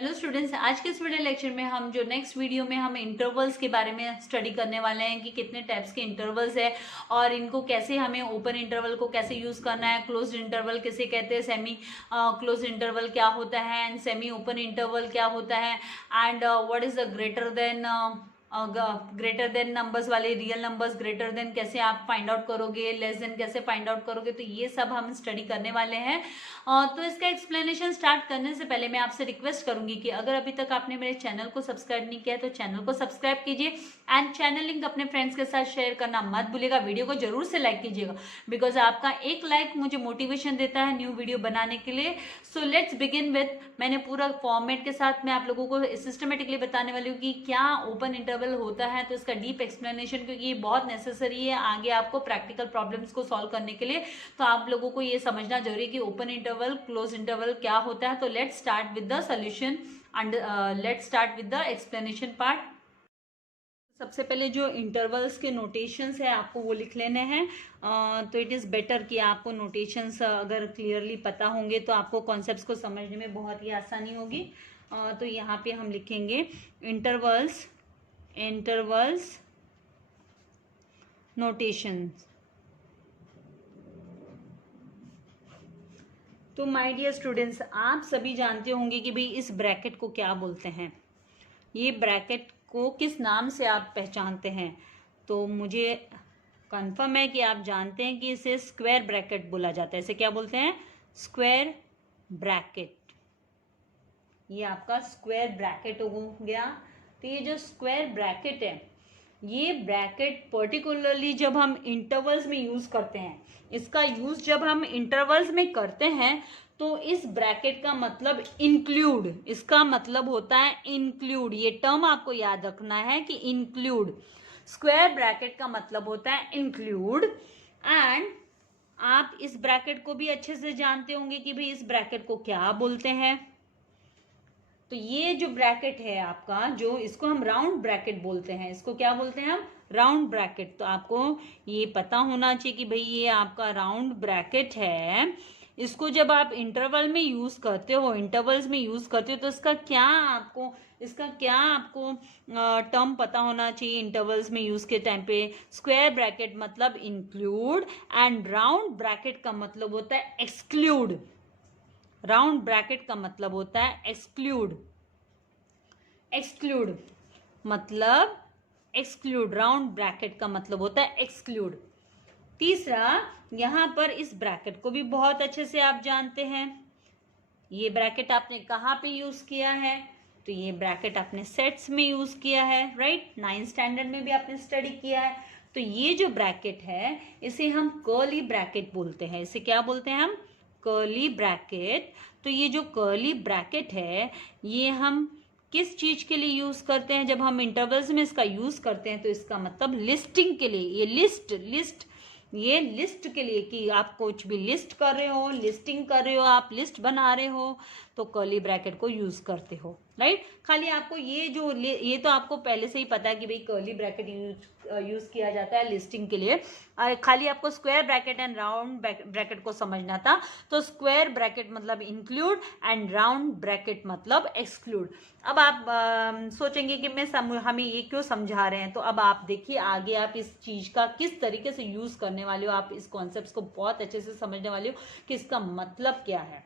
Hello students, आज के इस वीडियो लेक्चर में हम जो नेक्स्ट वीडियो में हम इंटरवल्स के बारे में स्टडी करने वाले हैं कि कितने टाइप्स के इंटरवल्स है और इनको कैसे हमें ओपन इंटरवल को कैसे यूज करना है, क्लोज्ड इंटरवल किसे कहते हैं, सेमी क्लोज्ड इंटरवल क्या होता है एंड सेमी ओपन इंटरवल क्या होता है and what is the greater than numbers वाले रियल नंबर्स ग्रेटर देन कैसे आप फाइंड आउट करोगे, लेस देन कैसे फाइंड आउट करोगे, तो ये सब हम स्टडी करने वाले हैं। तो इसका एक्सप्लेनेशन स्टार्ट करने से पहले मैं आपसे रिक्वेस्ट करूंगी कि अगर अभी तक आपने मेरे चैनल को सब्सक्राइब नहीं किया है तो चैनल को सब्सक्राइब कीजिए एंड चैनल लिंक अपने फ्रेंड्स के साथ शेयर करना मत भूलिएगा। वीडियो को जरूर से लाइक कीजिएगा बिकॉज आपका एक लाइक मुझे मोटिवेशन देता है न्यू वीडियो बनाने के लिए। सो लेट्स बिगिन विथ, मैंने पूरा फॉर्मेट के साथ मैं आप लोगों को सिस्टमेटिकली बताने वाली हूँ कि क्या ओपन इंटरवल होता है, तो इसका डीप एक्सप्लेनेशन क्योंकि ये बहुत नेसेसरी है आगे आपको प्रैक्टिकल प्रॉब्लम्स को सॉल्व करने के लिए। तो आप लोगों को ये समझना जरूरी है कि ओपन इंटरवल क्लोज इंटरवल क्या होता है। तो let's start with the solution and let's start with the explanation part. सबसे पहले जो इंटरवल्स के नोटेशंस है आपको वो लिख लेने हैं। तो इट इज़ बेटर कि आपको नोटेशंस अगर क्लियरली पता होंगे तो आपको कॉन्सेप्ट्स को समझने में बहुत ही आसानी होगी। तो यहाँ पे हम लिखेंगे इंटरवल्स नोटेशंस। तो माय डियर स्टूडेंट्स, आप सभी जानते होंगे कि भाई इस ब्रैकेट को क्या बोलते हैं, ये ब्रैकेट को किस नाम से आप पहचानते हैं। तो मुझे कंफर्म है कि आप जानते हैं कि इसे स्क्वायर ब्रैकेट बोला जाता है। इसे क्या बोलते हैं? Square bracket. ये आपका स्क्वायर ब्रैकेट हो गया। तो ये जो स्क्वायर ब्रैकेट है, ये ब्रैकेट पर्टिकुलरली जब हम इंटरवल्स में यूज करते हैं, इसका यूज जब हम इंटरवल्स में करते हैं तो इस ब्रैकेट का मतलब इंक्लूड, इसका मतलब होता है इंक्लूड। ये टर्म आपको याद रखना है कि इंक्लूड, स्क्वायर ब्रैकेट का मतलब होता है इंक्लूड। एंड आप इस ब्रैकेट को भी अच्छे से जानते होंगे कि भाई इस ब्रैकेट को क्या बोलते हैं। तो ये जो ब्रैकेट है आपका, जो इसको हम राउंड ब्रैकेट बोलते हैं, इसको क्या बोलते हैं हम? Round bracket. तो आपको ये पता होना चाहिए कि भाई ये आपका राउंड ब्रैकेट है। इसको जब आप इंटरवल में यूज करते हो, इंटरवल्स में यूज करते हो, तो इसका क्या आपको टर्म पता होना चाहिए इंटरवल्स में यूज के टाइम पे। स्क्वायर ब्रैकेट मतलब इंक्लूड एंड राउंड ब्रैकेट का मतलब होता है एक्सक्लूड। राउंड ब्रैकेट का मतलब होता है एक्सक्लूड। एक्सक्लूड मतलब एक्सक्लूड, राउंड ब्रैकेट का मतलब होता है एक्सक्लूड। तीसरा, यहां पर इस ब्रैकेट को भी बहुत अच्छे से आप जानते हैं। ये ब्रैकेट आपने कहां पे यूज किया है? तो ये ब्रैकेट आपने सेट्स में यूज किया है, राइट? 9th स्टैंडर्ड में भी आपने स्टडी किया है। तो ये जो ब्रैकेट है इसे हम कर्ली ब्रैकेट बोलते हैं। इसे क्या बोलते हैं हम? Curly bracket. तो ये जो कर्ली ब्रैकेट है ये हम किस चीज के लिए यूज करते हैं? जब हम इंटरवल्स में इसका यूज करते हैं तो इसका मतलब लिस्टिंग के लिए। ये लिस्ट के लिए कि आप कुछ भी लिस्ट कर रहे हो, लिस्टिंग कर रहे हो, आप लिस्ट बना रहे हो तो कर्ली ब्रैकेट को यूज करते हो, राइट? खाली आपको ये तो आपको पहले से ही पता है कि भाई कर्ली ब्रैकेट यूज किया जाता है लिस्टिंग के लिए। खाली आपको square bracket and round bracket को समझना था। तो स्क्वायर ब्रैकेट मतलब इंक्लूड एंड राउंड ब्रैकेट मतलब एक्सक्लूड। अब आप सोचेंगे कि हमें ये क्यों समझा रहे हैं। तो अब आप देखिए आगे आप इस चीज का किस तरीके से यूज करने वाले हो, आप इस कॉन्सेप्ट को बहुत अच्छे से समझने वाले हो कि इसका मतलब क्या है।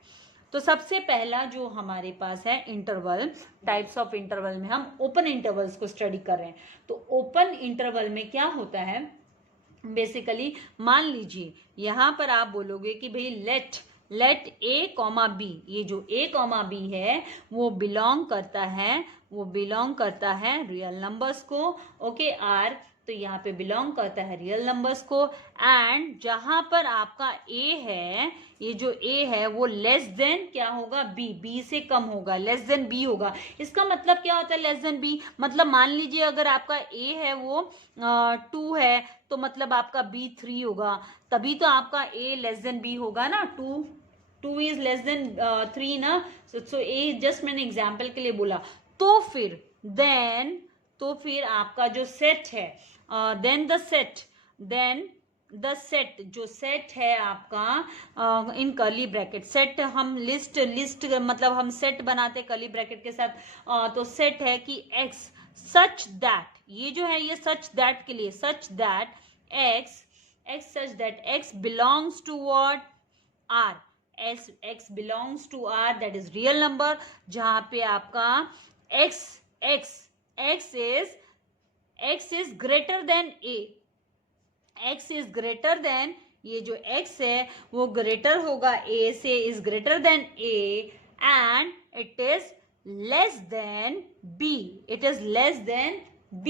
तो सबसे पहला जो हमारे पास है इंटरवल, टाइप्स ऑफ इंटरवल में हम ओपन इंटरवल्स को स्टडी कर रहे हैं। तो ओपन इंटरवल में क्या होता है? बेसिकली मान लीजिए यहां पर आप बोलोगे कि भाई लेट ए कॉमा बी, ये जो ए कॉमा बी है वो बिलोंग करता है रियल नंबर्स को। ओके, आर तो यहाँ पे बिलोंग करता है रियल नंबर्स को। एंड जहां पर आपका ए है, ये जो ए है वो लेस देन क्या होगा? बी से कम होगा, लेस देन बी होगा। इसका मतलब क्या होता है लेस देन बी? मतलब मान लीजिए अगर आपका ए है वो 2 है तो मतलब आपका बी 3 होगा, तभी तो आपका ए लेस देन बी होगा ना। 2 इज लेस देन 3 ना। सो ए जस्ट मैंने एग्जाम्पल के लिए बोला। तो फिर आपका जो सेट है, देन द सेट, जो सेट है आपका इन कर्ली ब्रैकेट, सेट हम लिस्ट मतलब हम सेट बनाते कर्ली ब्रैकेट के साथ, तो सेट है कि x सच दैट, ये जो है ये सच दैट के लिए, such that x such that x belongs to what, r, x belongs to r, that is real number, जहां पे आपका x is greater than a, x is greater than, ये जो x है वो ग्रेटर होगा a से, is greater than a, and it is less than b, it is less than b,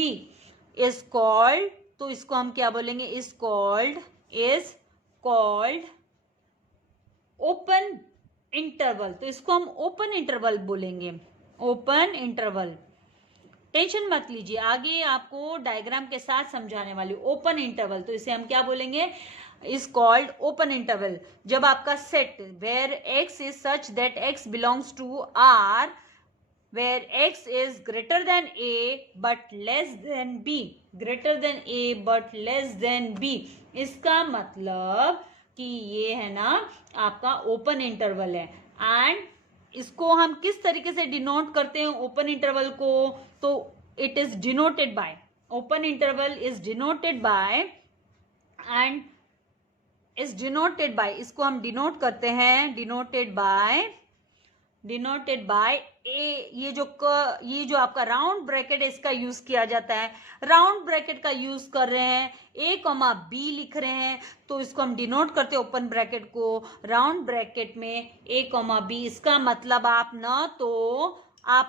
is called, तो इसको हम क्या बोलेंगे, इज कॉल्ड ओपन इंटरवल, तो इसको हम ओपन इंटरवल बोलेंगे, ओपन इंटरवल। टेंशन मत लीजिए, आगे आपको डायग्राम के साथ समझाने वाली। ओपन इंटरवल, तो इसे हम क्या बोलेंगे, इज कॉल्ड ओपन इंटरवल। जब आपका set where X is such that X belongs to R, where X is greater than A but less than B, greater than A but less than B, इसका मतलब कि ये है ना आपका open interval है। एंड इसको हम किस तरीके से डिनोट करते हैं ओपन इंटरवल को, तो it is denoted by, open interval is denoted by, and is denoted by, इसको हम डिनोट करते हैं, डिनोटेड बाय ए, ये जो आपका राउंड ब्रैकेट है इसका यूज किया जाता है, राउंड ब्रैकेट का यूज कर रहे हैं, a, b लिख रहे हैं, तो इसको हम डिनोट करते हैं ओपन ब्रैकेट को राउंड ब्रैकेट में a, b, इसका मतलब आप न तो a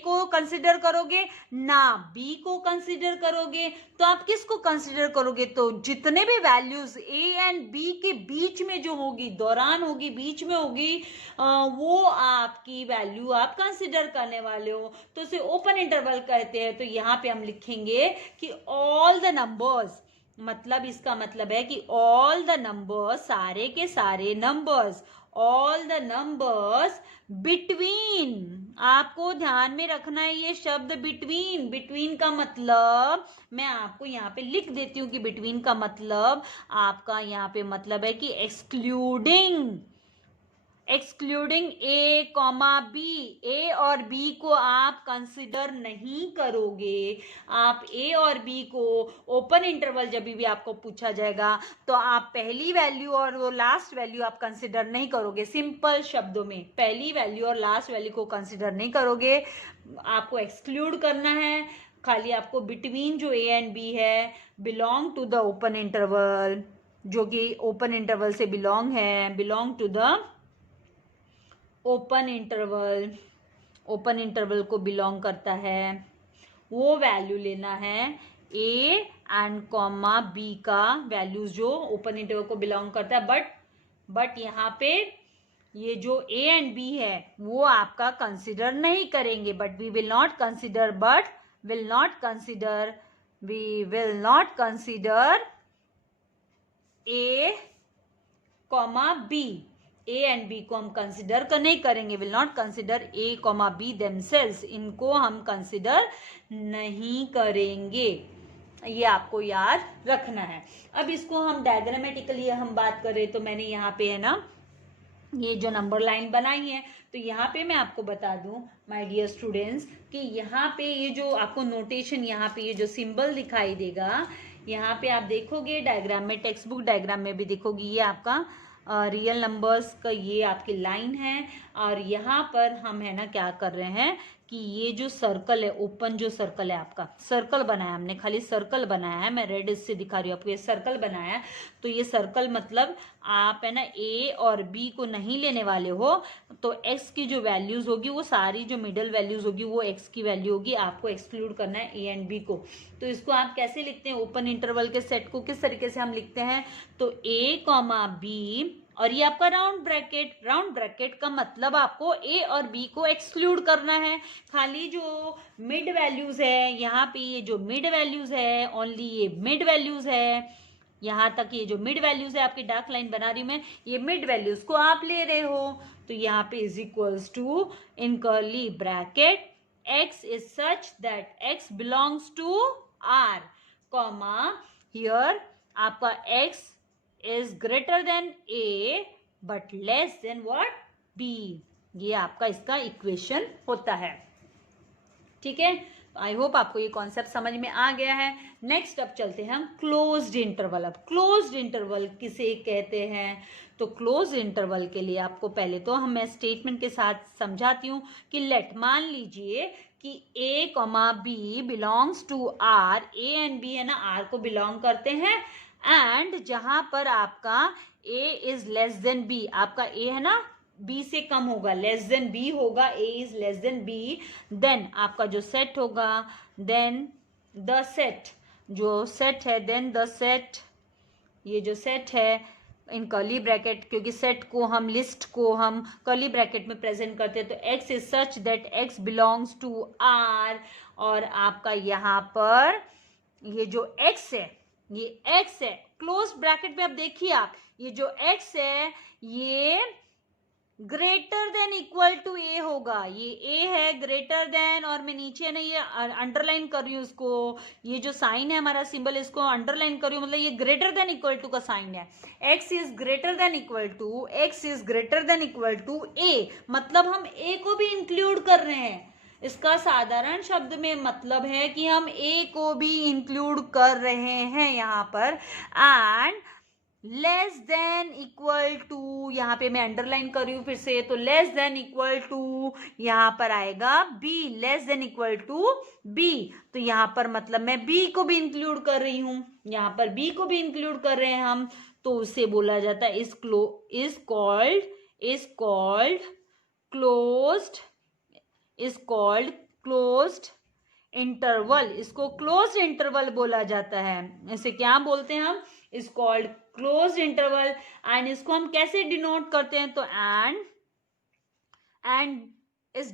को कंसिडर करोगे ना b को कंसिडर करोगे, तो आप किसको कंसिडर करोगे, तो जितने भी वैल्यूज a एंड b के बीच में जो होगी, दौरान होगी, बीच में होगी, वो आपकी वैल्यू आप कंसिडर करने वाले हो, तो उसे ओपन इंटरवल कहते हैं। तो यहाँ पे हम लिखेंगे कि ऑल द नंबर्स, मतलब इसका मतलब है कि ऑल द नंबर्स, सारे के सारे numbers, all the numbers between, आपको ध्यान में रखना है ये शब्द बिटवीन, बिटवीन का मतलब मैं आपको यहाँ पे लिख देती हूँ कि बिटवीन का मतलब आपका यहाँ पे मतलब है कि एक्सक्लूडिंग ए कॉमा बी, ए और बी को आप कंसिडर नहीं करोगे, आप ए और बी को ओपन इंटरवल जब भी आपको पूछा जाएगा तो आप पहली वैल्यू और वो लास्ट वैल्यू आप कंसिडर नहीं करोगे, सिंपल शब्दों में पहली वैल्यू और लास्ट वैल्यू को कंसिडर नहीं करोगे, आपको एक्सक्लूड करना है, खाली आपको बिटवीन जो ए एंड बी है, belong to the open interval, जो कि ओपन इंटरवल से belong to the open interval को बिलोंग करता है, वो वैल्यू लेना है ए एंड कॉमा बी का वैल्यूज जो ओपन इंटरवल को बिलोंग करता है, बट यहाँ पे ये जो ए एंड बी है वो आपका कंसिडर नहीं करेंगे, we will not consider A comma B, A and B को हम कंसिडर नहीं करेंगे, will not consider A comma B themselves, इनको हम कंसिडर नहीं करेंगे, ये आपको याद रखना है। अब इसको हम डायग्रामेटिकली हम बात करें तो मैंने यहाँ पे है ना ये जो नंबर लाइन बनाई है, तो यहाँ पे मैं आपको बता दूं माय डियर स्टूडेंट्स कि यहाँ पे ये जो आपको नोटेशन, यहाँ पे ये जो सिंबल दिखाई देगा, यहाँ पे आप देखोगे डायग्राम में, टेक्स्ट बुक डायग्राम में भी देखोगी, ये आपका रियल नंबर्स का ये आपकी लाइन है, और यहाँ पर हम है ना क्या कर रहे हैं कि ये जो सर्कल है, ओपन जो सर्कल है आपका, सर्कल बनाया हमने, खाली सर्कल बनाया है, मैं रेड इससे दिखा रही हूँ आपको, ये सर्कल बनाया है, तो ये सर्कल मतलब आप है ना ए और बी को नहीं लेने वाले हो, तो एक्स की जो वैल्यूज होगी वो सारी जो मिडल वैल्यूज होगी वो एक्स की वैल्यू होगी, आपको एक्सक्लूड करना है ए एंड बी को। तो इसको आप कैसे लिखते हैं, ओपन इंटरवल के सेट को किस तरीके से हम लिखते हैं, तो ए कॉमा बी, और ये आपका राउंड ब्रैकेट का मतलब आपको ए और बी को एक्सक्लूड करना है, खाली जो मिड वैल्यूज है, यहाँ पे ये जो मिड वैल्यूज है, ओनली ये मिड वैल्यूज है, यहाँ तक ये जो मिड वैल्यूज है, आपकी डार्क लाइन बना रही हूं मैं, ये मिड वैल्यूज को आप ले रहे हो, तो यहाँ पे is equals to in curly bracket x is such that x belongs to r, comma here आपका x is greater than a but less than what b। ये आपका इसका इक्वेशन होता है। ठीक है, आई होप आपको ये कॉन्सेप्ट समझ में आ गया है। नेक्स्ट अब चलते हैं हम क्लोज्ड इंटरवल। अब क्लोज्ड इंटरवल किसे कहते हैं? तो क्लोज्ड इंटरवल के लिए आपको पहले तो मैं स्टेटमेंट के साथ समझाती हूँ कि लेट, मान लीजिए कि a comma b belongs to r, a and b है ना r को बिलोंग करते हैं, एंड जहां पर आपका a is less than b, आपका a है ना b से कम होगा, लेस देन b होगा, a is less than b, then आपका जो सेट होगा, देन द सेट, जो सेट है, देन द सेट, ये जो सेट है इन कर्ली ब्रैकेट, क्योंकि सेट को हम, लिस्ट को हम कर्ली ब्रैकेट में प्रेजेंट करते हैं, तो x is such that x belongs to r, और आपका यहाँ पर ये जो x है, ये x है क्लोज ब्रैकेट में। अब देखिए आप, ये जो x है ये ग्रेटर देन इक्वल टू ए होगा, ये ए है ग्रेटर देन, और मैं नीचे ना ये अंडरलाइन कर रही हूँ इसको, ये जो साइन है हमारा सिंबल, इसको अंडरलाइन कर रही हूँ, मतलब ये ग्रेटर देन इक्वल टू का साइन है। x is greater than equal to, x is greater than equal to a, मतलब हम a को भी इंक्लूड कर रहे हैं। इसका साधारण शब्द में मतलब है कि हम a को भी इंक्लूड कर रहे हैं यहाँ पर, and less than equal to, यहाँ पे मैं अंडरलाइन कर रही हूँ फिर से, तो लेस देन इक्वल टू यहाँ पर आएगा b, less than equal to b, तो यहाँ पर मतलब मैं b को भी इंक्लूड कर रही हूँ, यहाँ पर b को भी इंक्लूड कर रहे हैं हम, तो उसे बोला जाता है इज क्लोज्ड इंटरवल। इसको क्लोज्ड इंटरवल बोला जाता है। इसे क्या बोलते हैं हम? Is called closed interval. And इसको हम कैसे डिनोट करते हैं? तो एंड इज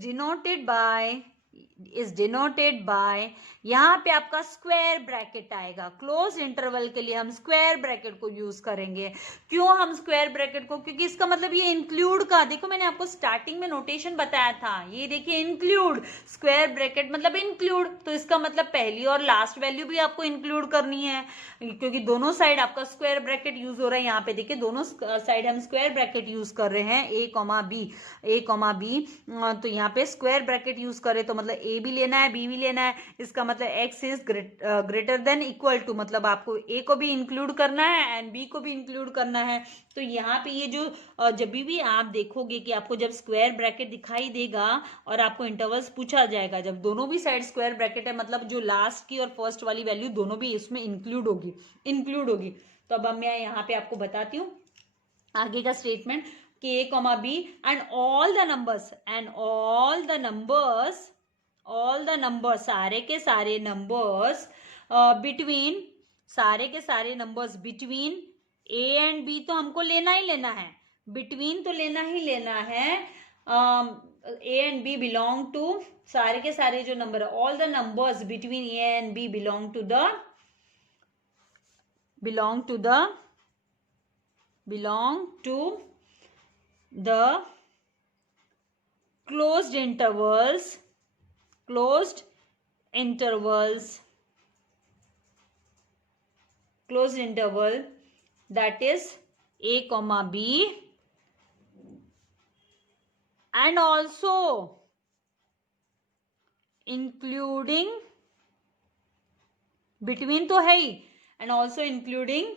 डिनोटेड बाय यहाँ पे आपका स्क्वायर ब्रैकेट आएगा। क्लोज इंटरवल के लिए हम स्क्वायर ब्रैकेट को यूज करेंगे। क्यों हम स्क्वायर ब्रैकेट को? क्योंकि इसका मतलब ये इंक्लूड का, देखो मैंने आपको स्टार्टिंग में नोटेशन बताया था, ये देखिए इंक्लूड, स्क्वायर ब्रैकेट मतलब इंक्लूड, तो इसका मतलब पहली और लास्ट वैल्यू भी आपको इंक्लूड करनी है, क्योंकि दोनों साइड आपका स्क्वायर ब्रैकेट यूज हो रहा है। यहाँ पे देखिए दोनों साइड हम स्क्वायर ब्रैकेट यूज कर रहे हैं, a कॉमा b, तो यहाँ पे स्क्वायर ब्रैकेट यूज करें तो मतलब a भी लेना है, b भी लेना है, इसका मतलब x is greater than equal to, मतलब आपको a को भी इंक्लूड करना है एंड b को भी इंक्लूड करना है। तो यहाँ पे ये जो जब भी आप देखोगे कि आपको जब स्क्वायर ब्रैकेट दिखाई देगा और आपको इंटरवल्स पूछा जाएगा, जब दोनों भी साइड स्क्वायर ब्रैकेट है, मतलब जो लास्ट की और फर्स्ट वाली वैल्यू दोनों भी इसमें इंक्लूड होगी। तो अब मैं यहाँ पे आपको बताती हूँ आगे का स्टेटमेंट कि a comma b and all the numbers सारे के सारे numbers between a and b, तो हमको लेना ही लेना है, बिटवीन तो लेना ही लेना है, a and b belong to, सारे के सारे जो नंबर है, all the numbers between a and b belong to the closed intervals that is a comma b, and also including, between तो है ही, and also including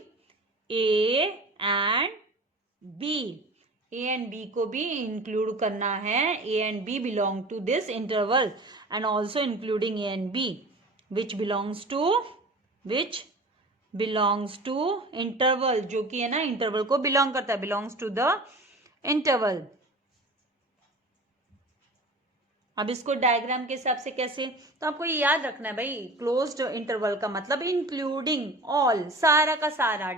a and b, a and b को भी include करना है, a and b belong to this interval, and also including a and b which belongs to interval, जो कि है ना इंटरवल को बिलोंग करता है, belongs to the interval। अब इसको डायग्राम के हिसाब से कैसे, तो आपको ये याद रखना है भाई, क्लोज्ड इंटरवल का मतलब इंक्लूडिंग ऑल, सारा का सारा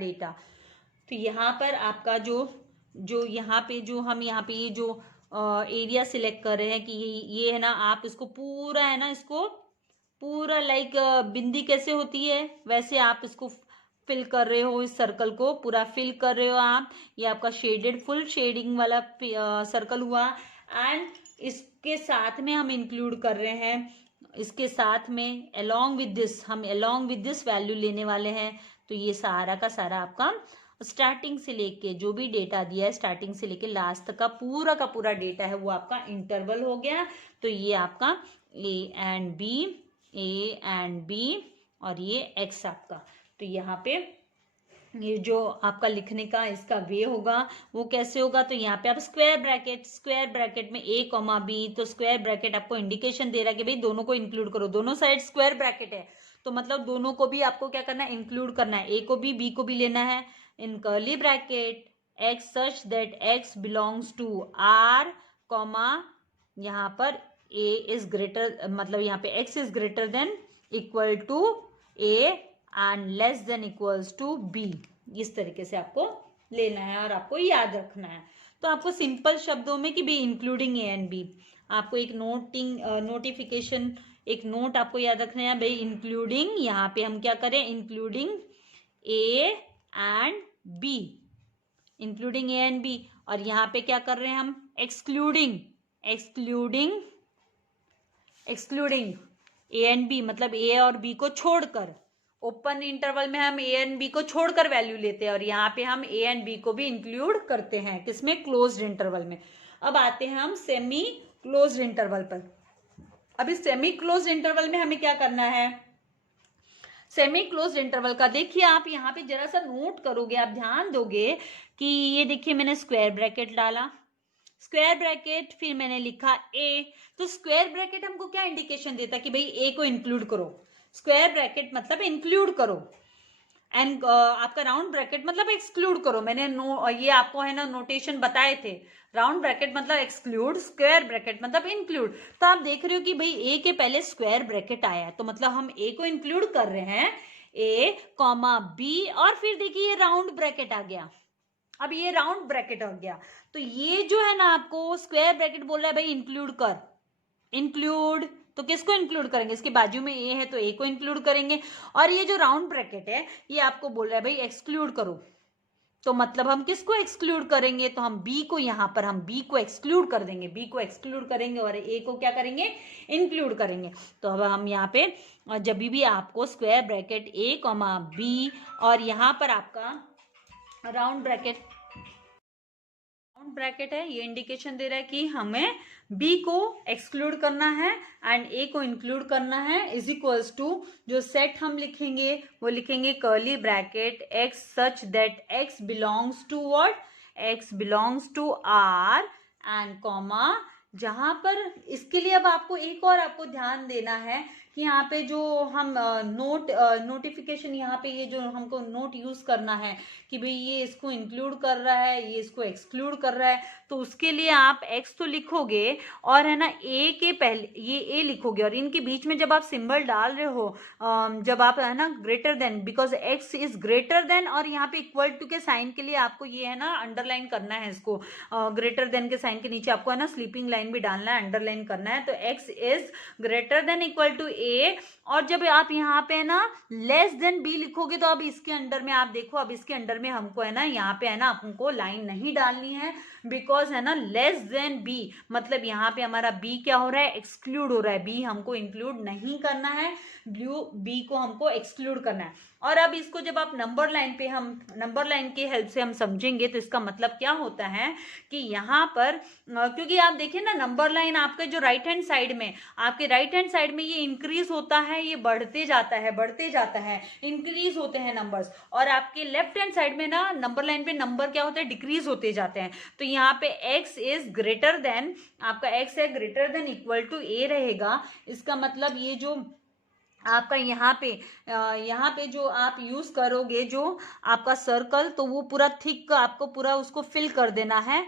डेटा। तो यहाँ पर आपका जो यहाँ पे जो हम यहाँ पे ये जो एरिया सिलेक्ट कर रहे हैं कि ये है ना, आप इसको पूरा है ना, इसको पूरा लाइक बिंदी कैसे होती है वैसे आप इसको फिल कर रहे हो, इस सर्कल को पूरा फिल कर रहे हो आप। ये आपका शेडेड, फुल शेडिंग वाला सर्कल हुआ। एंड इसके साथ में हम इंक्लूड कर रहे हैं इसके साथ में along with this, हम along with this वैल्यू लेने वाले हैं। तो ये सारा का सारा आपका स्टार्टिंग से लेके जो भी डेटा दिया है, स्टार्टिंग से लेके लास्ट तक का पूरा डेटा है, वो आपका इंटरवल हो गया। तो ये आपका ए एंड बी और ये एक्स आपका। तो यहाँ पे ये जो आपका लिखने का इसका वे होगा वो कैसे होगा, तो यहाँ पे आप स्क्वायर ब्रैकेट में a कॉमा बी, तो स्क्वायर ब्रैकेट आपको इंडिकेशन दे रहा है कि भाई दोनों को इंक्लूड करो, दोनों साइड स्क्वायर ब्रैकेट है, तो मतलब दोनों को भी आपको क्या करना है, इंक्लूड करना है, a को भी b को भी लेना है। In curly bracket x such that x belongs to r comma यहाँ पर a इज ग्रेटर, मतलब यहाँ पे x is greater than equal to a and less than equals to B. इस तरीके से आपको लेना है और आपको याद रखना है। तो आपको सिंपल शब्दों में कि B including A and B, आपको एक नोटिफिकेशन, एक नोट आपको याद रखना है भाई, इंक्लूडिंग, यहाँ पे हम क्या करें, including A and B, including A and B, और यहाँ पे क्या कर रहे हैं हम, एक्सक्लूडिंग ए एंड बी, मतलब ए और बी को छोड़कर। ओपन इंटरवल में हम ए एंड बी को छोड़कर वैल्यू लेते हैं और यहाँ पे हम ए एंड बी को भी इंक्लूड करते हैं, किसमें, क्लोज्ड इंटरवल में। अब आते हैं हम सेमी क्लोज्ड इंटरवल पर। अब इस सेमी क्लोज्ड इंटरवल में हमें क्या करना है, सेमी क्लोज्ड इंटरवल का देखिए आप यहाँ पे जरा सा नोट करोगे, आप ध्यान दोगे कि ये देखिए मैंने स्क्वायर ब्रैकेट डाला, स्क्वायर ब्रैकेट, फिर मैंने लिखा ए, तो स्क्वायर ब्रैकेट हमको क्या इंडिकेशन देता है कि भाई ए को इंक्लूड करो, स्क्वायर ब्रैकेट मतलब इंक्लूड करो, एंड आपका राउंड ब्रैकेट मतलब एक्सक्लूड करो। मैंने ये आपको है ना नोटेशन बताए थे, राउंड ब्रैकेट मतलब एक्सक्लूड, स्क्वायर ब्रैकेट मतलब इंक्लूड। तो आप देख रहे हो कि भाई ए के पहले स्क्वायर ब्रैकेट आया है, तो मतलब हम ए को इंक्लूड कर रहे हैं, ए कॉमा बी, और फिर देखिए ये राउंड ब्रैकेट आ गया। अब ये राउंड ब्रैकेट आ गया, तो ये जो है ना आपको स्क्वायर ब्रैकेट बोल रहा है भाई इंक्लूड कर, इंक्लूड, तो किसको इंक्लूड करेंगे, इसके बाजू में ए है तो ए को इंक्लूड करेंगे, और ये जो राउंड ब्रैकेट है ये आपको बोल रहा है भाई एक्सक्लूड करो, तो मतलब हम किसको एक्सक्लूड करेंगे, तो हम बी को, यहाँ पर हम बी को एक्सक्लूड कर देंगे, बी को एक्सक्लूड करेंगे और ए को क्या करेंगे, इंक्लूड करेंगे। तो अब हम यहाँ पे जब भी आपको square bracket A comma B और यहाँ पर आपका राउंड ब्रैकेट है, ये इंडिकेशन दे रहा है कि हमें बी को एक्सक्लूड करना है एंड ए को इंक्लूड करना है, इज इक्वल्स टू जो सेट हम लिखेंगे वो लिखेंगे curly bracket X such that X belongs to what, X belongs to R and comma, जहां पर इसके लिए अब आपको एक और आपको ध्यान देना है कि यहाँ पे जो हम नोटिफिकेशन, यहाँ पे ये जो हमको नोट यूज करना है कि भाई ये इसको इंक्लूड कर रहा है, ये इसको एक्सक्लूड कर रहा है, तो उसके लिए आप x तो लिखोगे और है ना a के पहले ये a लिखोगे, और इनके बीच में जब आप सिंबल डाल रहे हो, जब आप है ना greater than, because x is greater then, और यहाँ पे इक्वल टू के साइन के लिए आपको ये है ना अंडरलाइन करना है इसको, ग्रेटर देन के साइन के नीचे आपको है ना स्लीपिंग लाइन भी डालना है, अंडरलाइन करना है, तो x is greater than equal to a, और जब आप यहाँ पे ना लेस देन b लिखोगे तो अब इसके अंडर में आप देखो, अब इसके अंडर में हमको है ना यहाँ पे है ना हमको लाइन नहीं डालनी है, बिकॉज है ना लेस देन b, मतलब यहाँ पे हमारा b क्या हो रहा है, एक्सक्लूड हो रहा है, b हमको इंक्लूड नहीं करना है, b को हमको एक्सक्लूड करना है। और अब इसको जब आप नंबर लाइन पे, हम नंबर लाइन के हेल्प से हम समझेंगे तो इसका मतलब क्या होता है कि यहाँ पर क्योंकि आप देखिए ना नंबर लाइन आपके जो राइट हैंड साइड में, आपके राइट हैंड साइड में ये इंक्रीज होता है, ये बढ़ते जाता है, इंक्रीज होते हैं नंबर्स, और आपके लेफ्ट हैंड साइड में ना नंबर लाइन पे नंबर क्या होता है, डिक्रीज होते जाते हैं। तो यहाँ पे x इज ग्रेटर देन, आपका x है greater than equal to a रहेगा, इसका मतलब ये जो आपका यहाँ पे जो आप यूज करोगे जो आपका सर्कल, तो वो पूरा थिक आपको पूरा उसको फिल कर देना है,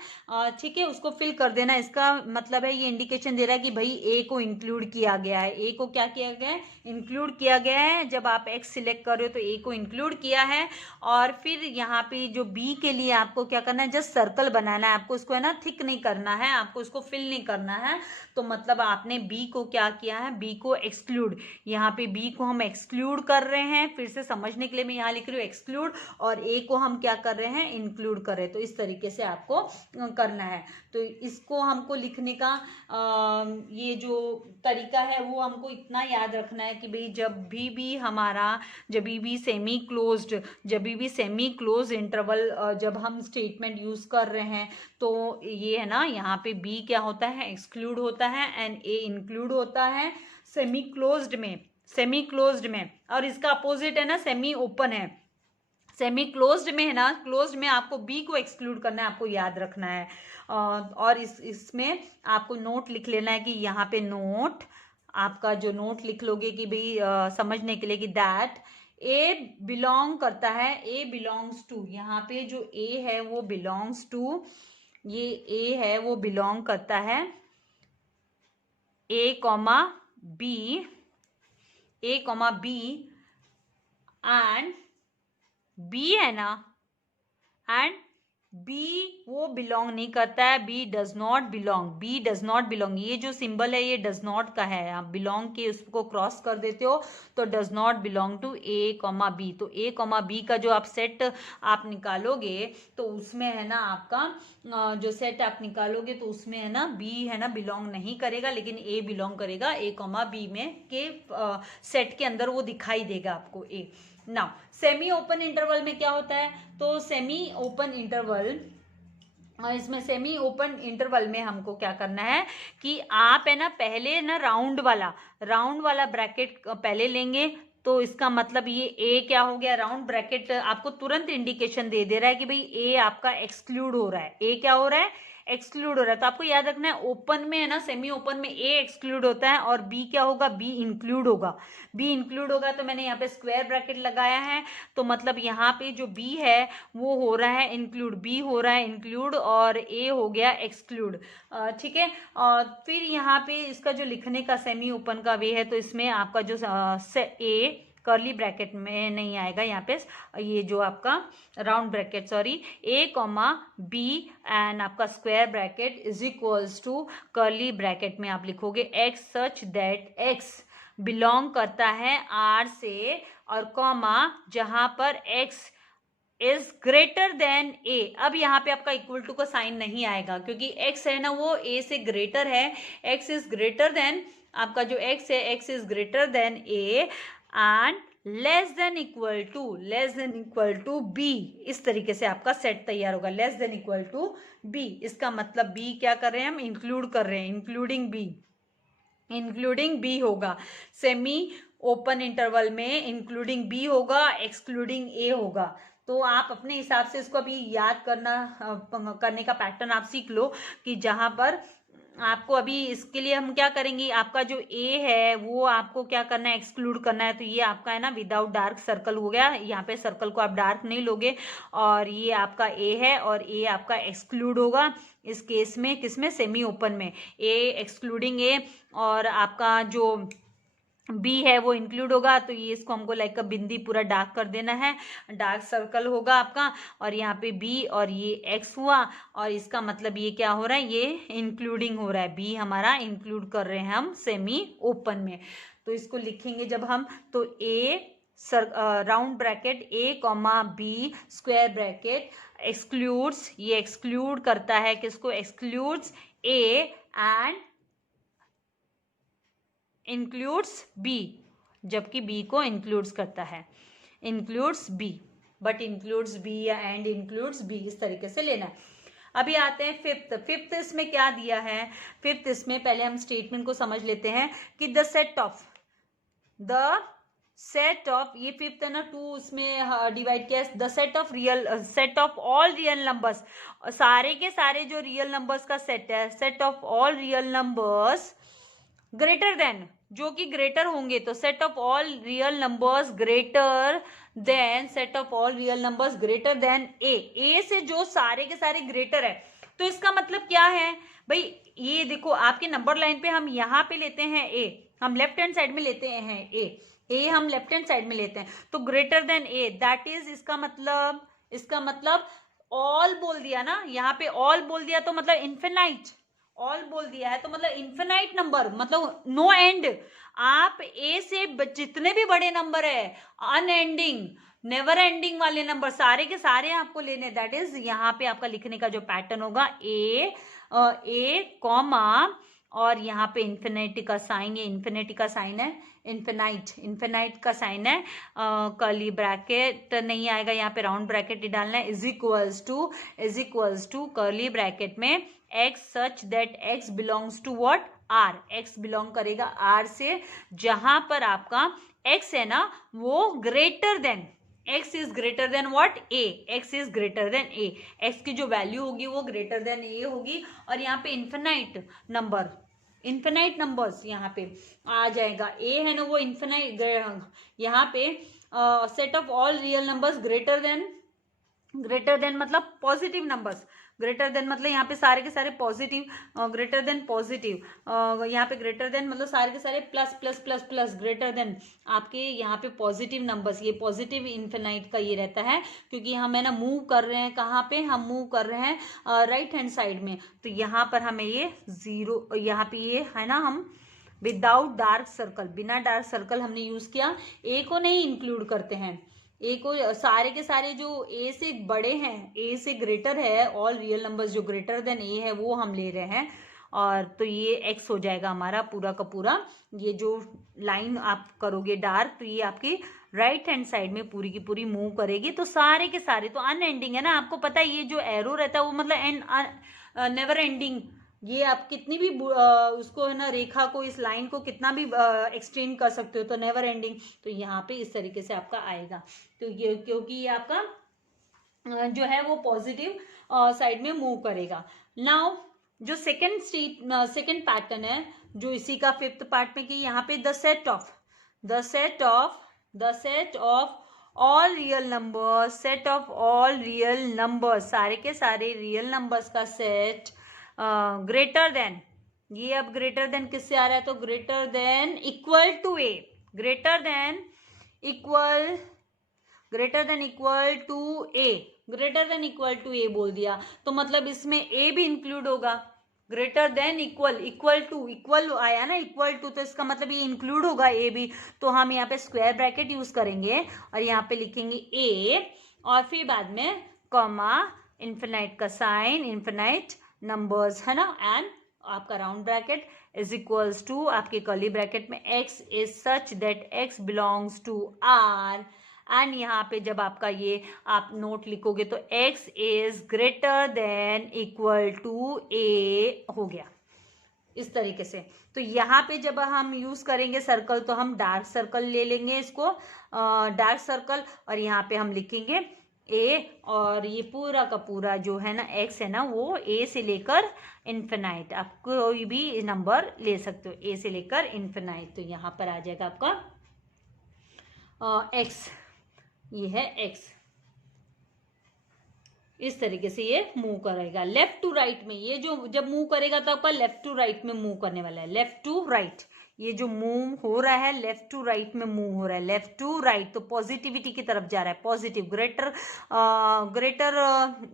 ठीक है, उसको फिल कर देना। इसका मतलब है ये इंडिकेशन दे रहा है कि भाई ए को इंक्लूड किया गया है, ए को क्या किया गया है, इंक्लूड किया गया है। जब आप एक्स सिलेक्ट कर रहे हो तो ए को इंक्लूड किया है, और फिर यहाँ पे जो बी के लिए आपको क्या करना है, जस्ट सर्कल बनाना है, आपको इसको है ना थिक नहीं करना है, आपको इसको फिल नहीं करना है, तो मतलब आपने बी को क्या किया है, बी को एक्सक्लूड, यहाँ पे पे बी को हम एक्सक्लूड कर रहे हैं, फिर से समझने के लिए मैं यहाँ लिख रही हूँ एक्सक्लूड, और ए को हम क्या कर रहे हैं, इंक्लूड कर रहे हैं। तो इस तरीके से आपको करना है। तो इसको हमको लिखने का ये जो तरीका है वो हमको इतना याद रखना है कि भाई जब भी हमारा सेमी क्लोज्ड इंटरवल जब हम स्टेटमेंट यूज कर रहे हैं तो ये है ना, यहाँ पे बी क्या होता है, एक्सक्लूड होता है, एंड ए इंक्लूड होता है सेमी क्लोज्ड में। और इसका अपोजिट है ना, सेमी ओपन है। सेमी क्लोज्ड में है ना, क्लोज्ड में आपको बी को एक्सक्लूड करना है, आपको याद रखना है। और इसमें आपको नोट लिख लेना है कि यहाँ पे नोट, आपका जो नोट लिख लोगे कि भाई समझने के लिए कि दैट ए बिलोंग करता है, ए बिलोंग्स टू, यहाँ पे जो ए है वो बिलोंग्स टू, ये ए है वो बिलोंग करता है ए कॉमा बी, एंड बी है ना, एंड बी वो बिलोंग नहीं करता है, बी डज नॉट बिलोंग। ये जो सिंबल है ये डज नॉट का है, आप बिलोंग के उसको क्रॉस कर देते हो तो does not belong to A comma B. तो ए कॉमा बी का जो आप सेट आप निकालोगे तो उसमें है ना, आपका जो सेट आप निकालोगे तो उसमें है ना, बी है ना बिलोंग नहीं करेगा, लेकिन ए बिलोंग करेगा। ए कॉमा बी में के सेट के अंदर वो दिखाई देगा आपको ए। नाउ सेमी ओपन इंटरवल में क्या होता है, तो सेमी ओपन इंटरवल, इसमें सेमी ओपन इंटरवल में हमको क्या करना है कि आप है ना पहले ना राउंड वाला ब्रैकेट पहले लेंगे। तो इसका मतलब ये ए क्या हो गया, राउंड ब्रैकेट आपको तुरंत इंडिकेशन दे रहा है कि भाई ए आपका एक्सक्लूड हो रहा है, ए क्या हो रहा है, एक्सक्लूड हो रहा है। तो आपको याद रखना है ओपन में है ना, सेमी ओपन में ए एक्सक्लूड होता है और बी क्या होगा, बी इंक्लूड होगा। तो मैंने यहाँ पे स्क्वायर ब्रैकेट लगाया है, तो मतलब यहाँ पे जो बी है वो हो रहा है इंक्लूड, बी हो रहा है इंक्लूड और ए हो गया एक्सक्लूड। ठीक है। और फिर यहाँ पे इसका जो लिखने का सेमी ओपन का वे है, तो इसमें आपका जो ए कर्ली ब्रैकेट में नहीं आएगा, यहाँ पे ये जो आपका round bracket A comma B and आपका square bracket is equals to curly bracket में आप लिखोगे X such that X belong करता है आर से, और कॉमा जहां पर X is greater than A. अब यहाँ पे आपका इक्वल टू का साइन नहीं आएगा क्योंकि x है ना वो a से ग्रेटर है, x इज ग्रेटर देन, आपका जो x है x is greater than a and less than equal to b। इस तरीके से आपका सेट तैयार होगा, less than equal to b। इसका मतलब b क्या कर रहे हैं हम, इंक्लूड कर रहे हैं, इंक्लूडिंग b होगा। सेमी ओपन इंटरवल में इंक्लूडिंग b होगा, एक्सक्लूडिंग a होगा। तो आप अपने हिसाब से इसको अभी याद करने का पैटर्न आप सीख लो कि जहां पर आपको अभी इसके लिए हम क्या करेंगे, आपका जो ए है वो आपको क्या करना है, एक्सक्लूड करना है। तो ये आपका है ना विदाउट डार्क सर्कल हो गया, यहाँ पे सर्कल को आप डार्क नहीं लोगे, और ये आपका ए है और ए आपका एक्सक्लूड होगा इस केस में, किसमें, सेमी ओपन में, ए एक्सक्लूडिंग ए, और आपका जो बी है वो इंक्लूड होगा। तो ये इसको हमको लाइक का बिंदी पूरा डार्क कर देना है, डार्क सर्कल होगा आपका, और यहाँ पे बी और ये एक्स हुआ, और इसका मतलब ये क्या हो रहा है, ये इंक्लूडिंग हो रहा है, बी हमारा इंक्लूड कर रहे हैं हम सेमी ओपन में। तो इसको लिखेंगे जब हम, तो a round bracket A comma B square bracket excludes, ये एक्सक्लूड करता है किसको, excludes A and includes B, जबकि बी को इंक्लूड्स करता है, includes B, but includes B या एंड इंक्लूड्स बी, इस तरीके से लेना है। अभी आते हैं फिफ्थ इसमें क्या दिया है, फिफ्थ इसमें पहले हम स्टेटमेंट को समझ लेते हैं कि द सेट ऑफ ये फिफ्थ है ना, 2 इसमें डिवाइड किया, the set of all real numbers, सारे के सारे जो रियल नंबर्स का सेट है, set of all real numbers greater than, जो कि ग्रेटर होंगे, तो set of all real numbers greater than, set of all real numbers greater than A से जो सारे के सारे ग्रेटर है। तो इसका मतलब क्या है भाई, ये देखो आपके नंबर लाइन पे हम यहाँ पे लेते हैं ए, हम लेफ्ट हैंड साइड में लेते हैं ए हम लेफ्ट हैंड साइड में लेते हैं, तो greater than A, that is इसका मतलब ऑल बोल दिया ना, यहाँ पे ऑल बोल दिया तो मतलब इन्फिनाइट, ऑल बोल दिया है तो मतलब इन्फिनाइट नंबर, मतलब नो एंड। आप ए से जितने भी बड़े नंबर है, अनएंडिंग, नेवर एंडिंग वाले नंबर सारे के सारे आपको लेने। दैट इज यहाँ पे आपका लिखने का जो पैटर्न होगा ए कॉमा और यहाँ पे इन्फिनिटी का साइन, ये इन्फिनिटी का साइन है, इन्फिनाइट का साइन है, कर्ली ब्रैकेट नहीं आएगा यहाँ पे, राउंड ब्रैकेट ही डालना है, is equals to curly bracket में x such that x belongs to what, r, x belong करेगा r से, जहां पर आपका x है ना वो greater than, x is greater then what, a, x is greater than a, x की जो वैल्यू होगी वो ग्रेटर देन a होगी। और यहाँ पे इन्फिनाइट नंबर्स यहाँ पे आ जाएगा, a है ना वो इन्फिनाइट, यहाँ पे set of all real numbers greater then मतलब पॉजिटिव नंबर्स, ग्रेटर देन मतलब यहाँ पे सारे के सारे पॉजिटिव, ग्रेटर देन पॉजिटिव, यहाँ पे ग्रेटर देन मतलब सारे के सारे plus plus plus plus, greater than आपके यहाँ पे पॉजिटिव नंबर्स, ये पॉजिटिव इन्फिनाइट का ये रहता है, क्योंकि हम है ना मूव कर रहे हैं, कहाँ पे हम मूव कर रहे हैं राइट हैंड साइड में, तो यहाँ पर हमें ये जीरो, यहाँ पे ये है ना हम विदाउट डार्क सर्कल, बिना डार्क सर्कल हमने यूज किया, ए को नहीं इंक्लूड करते हैं, ए को सारे के सारे जो ए से बड़े हैं, ए से ग्रेटर है, ऑल रियल नंबर्स जो ग्रेटर देन ए है वो हम ले रहे हैं, और तो ये एक्स हो जाएगा हमारा पूरा का पूरा। ये जो लाइन आप करोगे डार्क तो ये आपकी राइट हैंड साइड में पूरी की पूरी मूव करेगी, तो सारे के सारे तो अनएंडिंग है ना, आपको पता है ये जो एरो रहता है वो मतलब एंड नेवर एंडिंग, ये आप कितनी भी उसको है ना रेखा को, इस लाइन को कितना भी एक्सटेंड कर सकते हो, तो नेवर एंडिंग, तो यहाँ पे इस तरीके से आपका आएगा, तो ये क्योंकि ये आपका जो है वो पॉजिटिव साइड में मूव करेगा। नाउ जो सेकेंड पैटर्न है जो इसी का फिफ्थ पार्ट में, कि यहाँ पे the set of all real numbers, सारे के सारे रियल नंबर्स का सेट ग्रेटर देन, ये अब ग्रेटर देन किससे आ रहा है, तो greater than equal to A, greater than equal to A बोल दिया, तो मतलब इसमें ए भी इंक्लूड होगा, ग्रेटर देन इक्वल आया ना, इक्वल टू, तो इसका मतलब ये इंक्लूड होगा ए भी, तो हम यहाँ पे स्क्वायर ब्रैकेट यूज करेंगे और यहाँ पे लिखेंगे ए और फिर बाद में कॉमा, इन्फिनाइट का साइन, इन्फिनाइट नंबर्स है ना, एंड आपका round bracket is equals to आपके कर्ली ब्रैकेट में x is such that x belongs to r, and यहाँ पे जब आपका ये आप नोट लिखोगे तो x is greater than equal to a हो गया इस तरीके से। तो यहाँ पे जब हम यूज करेंगे सर्कल तो हम डार्क सर्कल ले लेंगे इसको, डार्क सर्कल, और यहाँ पे हम लिखेंगे ए, और ये पूरा का पूरा जो है ना एक्स है ना वो ए से लेकर इन्फिनाइट, आप कोई भी नंबर ले सकते हो ए से लेकर इन्फिनाइट, तो यहाँ पर आ जाएगा आपका एक्स, ये है एक्स, इस तरीके से ये मूव करेगा लेफ्ट टू राइट में, ये जो जब मूव करेगा तो आपका लेफ्ट टू राइट में मूव करने वाला है, लेफ्ट टू राइट, ये जो मूव हो रहा है लेफ्ट टू राइट में मूव हो रहा है, लेफ्ट टू राइट, तो पॉजिटिविटी की तरफ जा रहा है, पॉजिटिव ग्रेटर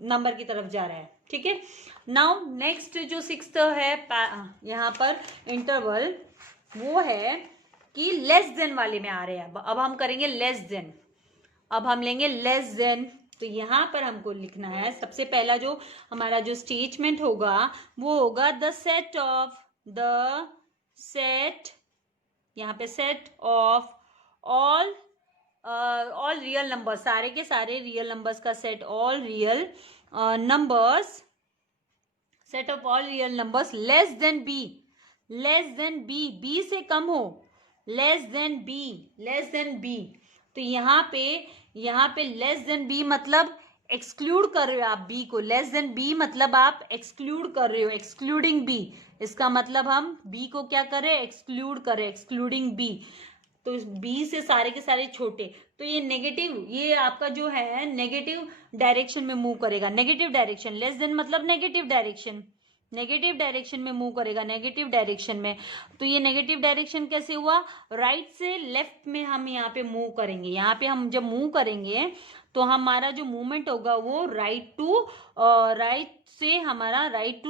नंबर की तरफ जा रहा है, ठीक है। नाउ नेक्स्ट जो सिक्स्थ है यहाँ पर इंटरवल, वो है कि लेस देन वाले में आ रहे हैं, अब हम करेंगे लेस देन, अब हम लेंगे लेस देन, तो यहाँ पर हमको लिखना है सबसे पहला जो हमारा जो स्टेटमेंट होगा वो होगा द सेट, यहाँ पे set of all real numbers, सारे के सारे रियल नंबर्स का set, all real numbers, set of all real numbers less than B, B से कम हो, लेस देन बी, तो यहाँ पे लेस देन बी मतलब एक्सक्लूड कर रहे हो आप बी को, लेस देन बी मतलब आप एक्सक्लूड कर रहे हो, एक्सक्लूडिंग बी, इसका मतलब हम बी को क्या कर रहे हैं, एक्सक्लूड कर रहे हैं, एक्सक्लूडिंग बी, तो बी से सारे के सारे छोटे, तो ये नेगेटिव, ये आपका जो है नेगेटिव डायरेक्शन में मूव करेगा, नेगेटिव डायरेक्शन, लेस देन मतलब नेगेटिव डायरेक्शन में मूव करेगा, नेगेटिव डायरेक्शन में, तो ये नेगेटिव डायरेक्शन कैसे हुआ, राइट से लेफ्ट में हम यहाँ पे मूव करेंगे, यहाँ पे हम जब मूव करेंगे तो हमारा जो मूवमेंट होगा वो राइट से हमारा राइट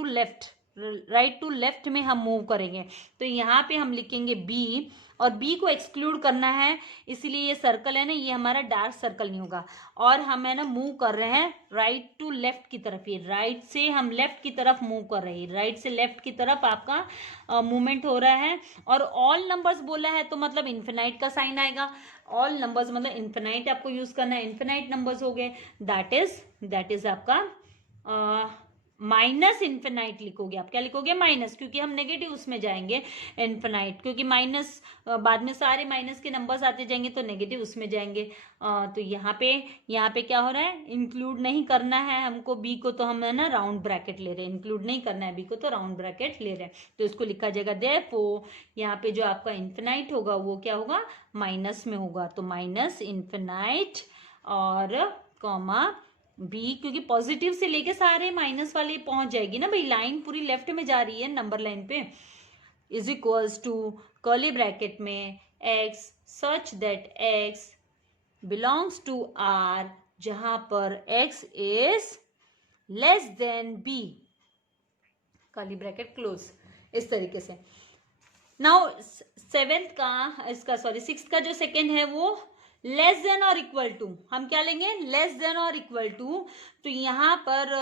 राइट टू लेफ्ट में हम मूव करेंगे। तो यहाँ पे हम लिखेंगे बी, और बी को एक्सक्लूड करना है, इसीलिए ये सर्कल है ना, ये हमारा डार्क सर्कल नहीं होगा। और हम है ना मूव कर रहे हैं राइट टू लेफ्ट की तरफ, ये राइट से हम लेफ्ट की तरफ मूव कर रहे हैं, राइट से लेफ्ट की तरफ आपका मूवमेंट हो रहा है। और ऑल नंबर्स बोला है तो मतलब इन्फिनाइट का साइन आएगा। ऑल नंबर्स मतलब इन्फिनाइट आपको यूज करना है, इन्फिनाइट नंबर्स हो गए, दैट इज आपका माइनस इन्फिनाइट लिखोगे आप। क्या लिखोगे? माइनस, क्योंकि हम नेगेटिव उसमें जाएंगे इन्फिनाइट, क्योंकि माइनस बाद में सारे माइनस के नंबर्स आते जाएंगे तो नेगेटिव उसमें जाएंगे। तो यहाँ पे क्या हो रहा है? इंक्लूड नहीं करना है हमको बी को, तो हम है ना राउंड ब्रैकेट ले रहे हैं। इंक्लूड नहीं करना है बी को तो राउंड ब्रैकेट ले रहे हैं, तो इसको लिखा जाएगा देयरफॉर यहाँ पे जो आपका इन्फिनाइट होगा वो क्या होगा? माइनस में होगा। तो माइनस इन्फिनाइट और कॉमा बी, क्योंकि पॉजिटिव से लेके सारे माइनस वाले पहुंच जाएगी ना भाई, लाइन पूरी लेफ्ट में जा रही है नंबर लाइन पे, is equals to curly bracket में x such that x belongs to r, जहां पर x is less than b, curly bracket close. इस तरीके से नाउ सिक्स्थ का जो सेकेंड है वो लेस देन और इक्वल टू, हम क्या लेंगे? लेस देन और इक्वल टू। तो यहाँ पर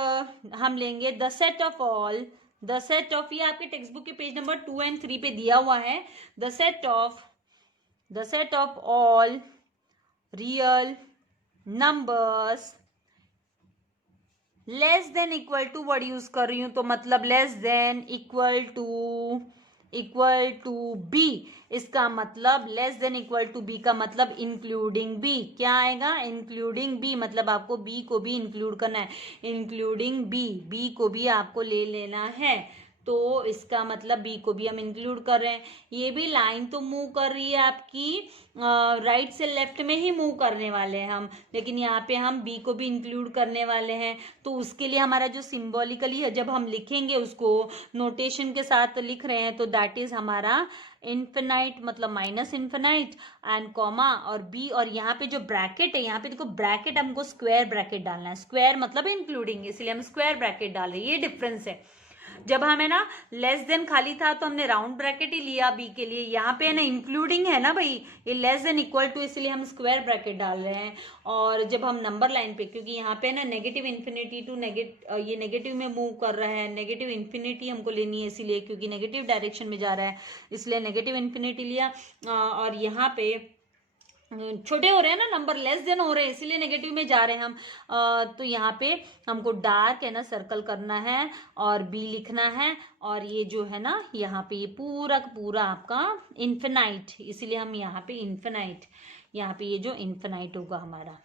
हम लेंगे the set of all, the set of, ये आपके टेक्स्ट बुक के पेज नंबर 2 और 3 पे दिया हुआ है। The set of all real numbers less than equal to word use कर रही हूं, तो मतलब less than equal to B. इसका मतलब less than equal to B का मतलब इंक्लूडिंग बी। क्या आएगा? इंक्लूडिंग बी, मतलब आपको बी को भी इंक्लूड करना है, इंक्लूडिंग बी को भी आपको ले लेना है। तो इसका मतलब बी को भी हम इंक्लूड कर रहे हैं। ये भी लाइन तो मूव कर रही है आपकी राइट से लेफ्ट में ही मूव करने वाले हैं हम, लेकिन यहाँ पे हम बी को भी इंक्लूड करने वाले हैं। तो उसके लिए हमारा जो सिंबॉलिकली है, जब हम लिखेंगे उसको नोटेशन के साथ लिख रहे हैं, तो दैट इज हमारा इन्फिनाइट, मतलब माइनस इन्फिनाइट एंड कॉमा और बी। और यहाँ पे जो ब्रैकेट है, यहाँ पे देखो ब्रैकेट हमको स्क्वायर ब्रैकेट डालना है, स्क्वायर मतलब इंक्लूडिंग, इसलिए हम स्क्वायर ब्रैकेट डाल रहे हैं। ये डिफरेंस है। जब हमें ना लेस देन खाली था तो हमने राउंड ब्रैकेट ही लिया बी के लिए, यहाँ पे है ना इंक्लूडिंग है ना भाई, ये लेस देन इक्वल टू, इसलिए हम स्क्वायर ब्रैकेट डाल रहे हैं। और जब हम नंबर लाइन पे, क्योंकि यहाँ पे ना नेगेटिव इन्फिनिटी टू ये नेगेटिव में मूव कर रहा है, नेगेटिव इन्फिनिटी हमको लेनी है इसीलिए, क्योंकि नेगेटिव डायरेक्शन में जा रहा है, इसलिए नेगेटिव इन्फिनिटी लिया। और यहाँ पे छोटे हो रहे हैं ना नंबर, लेस देन हो रहे हैं, इसीलिए नेगेटिव में जा रहे हैं हम। तो यहाँ पे हमको डार्क है ना सर्कल करना है और बी लिखना है, और ये जो है ना यहाँ पे ये पूरा पूरा आपका इन्फिनाइट, इसीलिए हम यहाँ पे इन्फिनाइट, यहाँ पे ये जो इन्फिनाइट होगा हमारा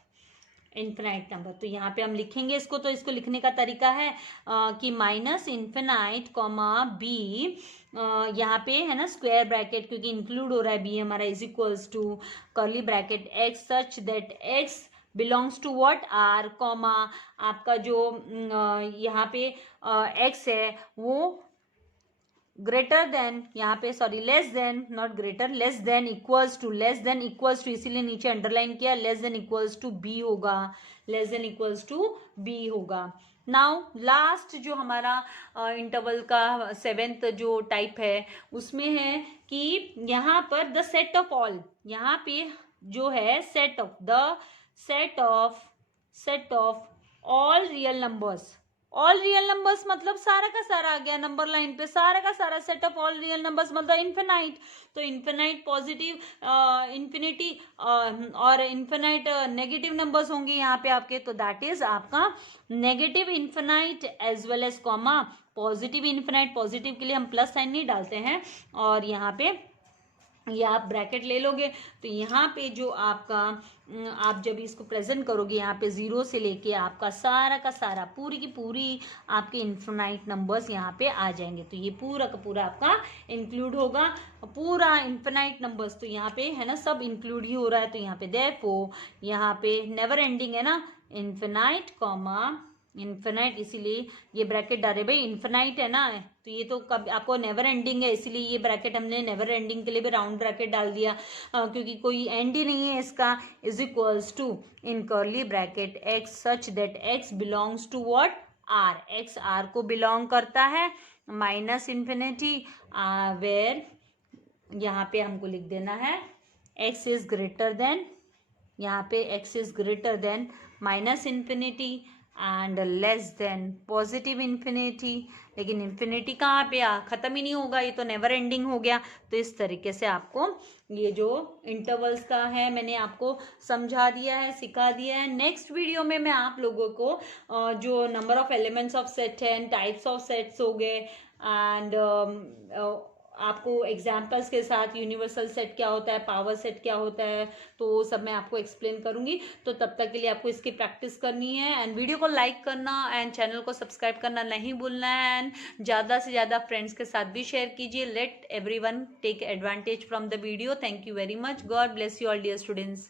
इन्फिनाइट नंबर। तो यहाँ पे हम लिखेंगे इसको, तो इसको लिखने का तरीका है कि माइनस इन्फिनाइट कॉमा बी, यहाँ पे है ना स्क्वायर ब्रैकेट, क्योंकि इंक्लूड हो रहा है बी हमारा, is equals to curly bracket X such that X belongs to what? R, comma आपका जो यहाँ पे एक्स है वो ग्रेटर देन, यहाँ पे sorry less than, not greater, less than equals to, इसीलिए नीचे अंडरलाइन किया, less than equals to B होगा, less than equals to B होगा। नाउ लास्ट जो हमारा इंटरवल का सेवेंथ जो टाइप है उसमें है कि यहाँ पर द सेट ऑफ ऑल, यहाँ पे जो है set of all real numbers, all real numbers मतलब सारा का सारा आ गया नंबर लाइन पे, सारा का सारा set of all real numbers मतलब इन्फिनाइट। तो इन्फिनाइट पॉजिटिव इन्फिनिटी और इन्फिनाइट नेगेटिव नंबर्स होंगे यहाँ पे आपके, तो दैट इज आपका negative infinite as well as comma positive infinite. Positive के लिए हम प्लस साइन नहीं डालते हैं, और यहाँ पे ये आप ब्रैकेट ले लोगे। तो यहाँ पे जो आपका आप जब इसको प्रेजेंट करोगे, यहाँ पे जीरो से लेके आपका सारा का सारा पूरी की पूरी आपके इन्फिनाइट नंबर्स यहाँ पे आ जाएंगे। तो ये पूरा का पूरा आपका इंक्लूड होगा, पूरा इन्फिनाइट नंबर्स, तो यहाँ पे है ना सब इंक्लूड ही हो रहा है। तो यहाँ पे देयरफॉर यहाँ पे नेवर एंडिंग है ना, इन्फिनाइट कॉमा इन्फिनाइट, इसीलिए ये ब्रैकेट डाले भाई, इन्फिनाइट है ना, तो ये तो कब आपको नेवर एंडिंग है, इसीलिए ये ब्रैकेट हमने नेवर एंडिंग के लिए भी राउंड ब्रैकेट डाल दिया, क्योंकि कोई एंड ही नहीं है इसका, is equals to in curly bracket X such that X belongs to what? R, X R को बिलोंग करता है, माइनस इन्फिनिटी वेयर यहाँ पे हमको लिख देना है x इज ग्रेटर देन, यहाँ पे x is greater then minus infinity and less then positive infinity. लेकिन इन्फिनिटी कहाँ पे ख़त्म ही नहीं होगा, ये तो नेवर एंडिंग हो गया। तो इस तरीके से आपको ये जो इंटरवल्स का है मैंने आपको समझा दिया है, सिखा दिया है। नेक्स्ट वीडियो में मैं आप लोगों को जो number of elements of set है, टाइप्स ऑफ सेट्स हो गए एंड आपको एग्जाम्पल्स के साथ यूनिवर्सल सेट क्या होता है, पावर सेट क्या होता है, तो वो सब मैं आपको एक्सप्लेन करूंगी। तो तब तक के लिए आपको इसकी प्रैक्टिस करनी है एंड वीडियो को लाइक करना एंड चैनल को सब्सक्राइब करना नहीं भूलना है एंड ज़्यादा से ज़्यादा फ्रेंड्स के साथ भी शेयर कीजिए। Let everyone take advantage from the video. Thank you very much. God bless you all dear students.